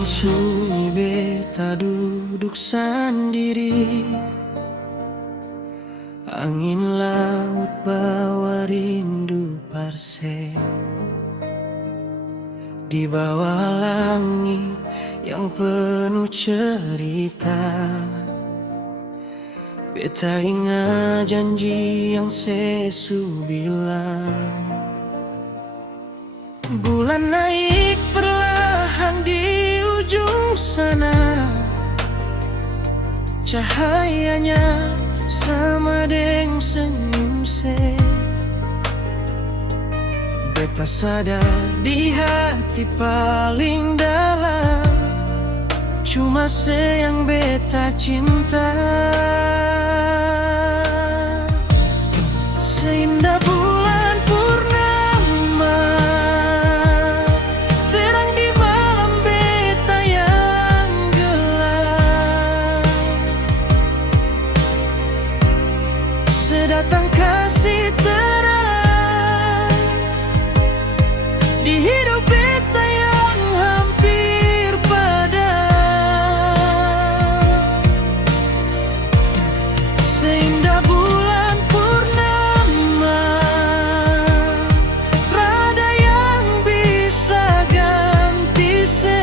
Sunyi beta duduk sendiri, angin laut bawa rindu parse. Di bawah langit yang penuh cerita, beta ingat janji yang sesu bilang. Bulan naik perlahan di ujung sana, cahayanya sama deng senyum se. Beta sadar di hati paling dalam, cuma se yang beta cinta. Seindah bulan purnama, terang di malam beta yang gelap. Sedatang kasih terang di hidup beta yang hampir padam. Seindah bulan purnama, rada yang bisa ganti se.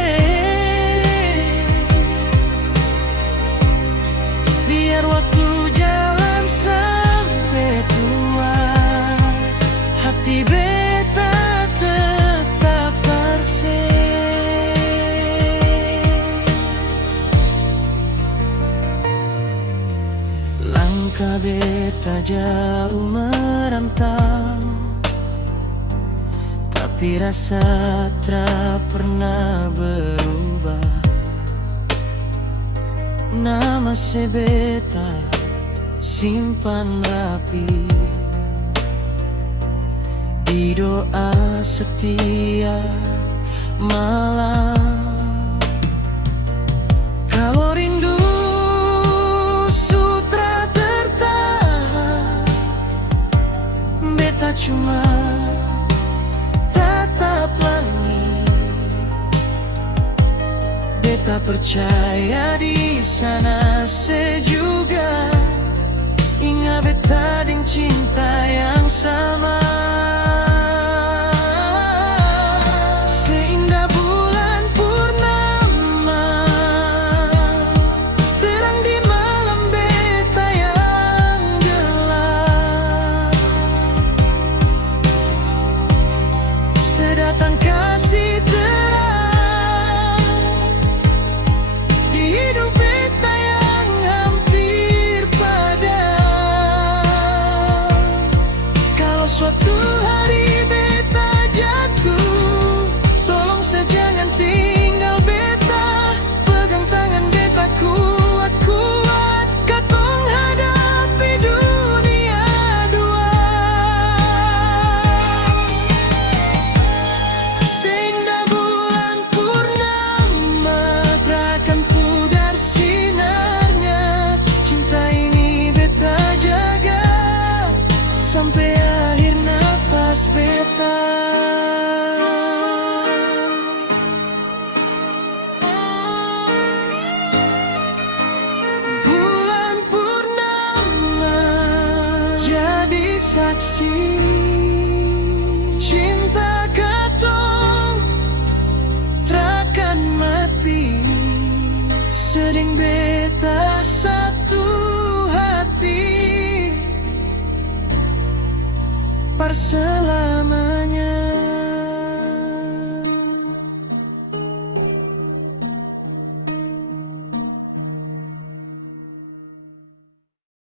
Biar waktu jalan sampai tua, hati beta tetap parse. Langkah beta jauh merantau, tapi rasa tak pernah berubah. Nama se beta simpan rapi di doa setiap malam. Kalau rindu sutra tertahan, beta cuma tatap langit. Beta percaya di sana se juga ingat beta deng cinta yang sama. Seindah bulan purnama, terang di malam beta yang gelap. Sedatang kasih terang di hidup beta yang hampir padam. Kalau suatu hari beta jatuh, tolong jangan tinggal beta. Pegang tangan beta kuat-kuat, katong hadapi dunia dua. Seindah bulan purnama, takkan pudar sinarnya. Cinta ini beta jaga sampai akhir nafas beta. Bulan purnama jadi saksi, cinta katong takkan mati. Sering beta satu hati, parselah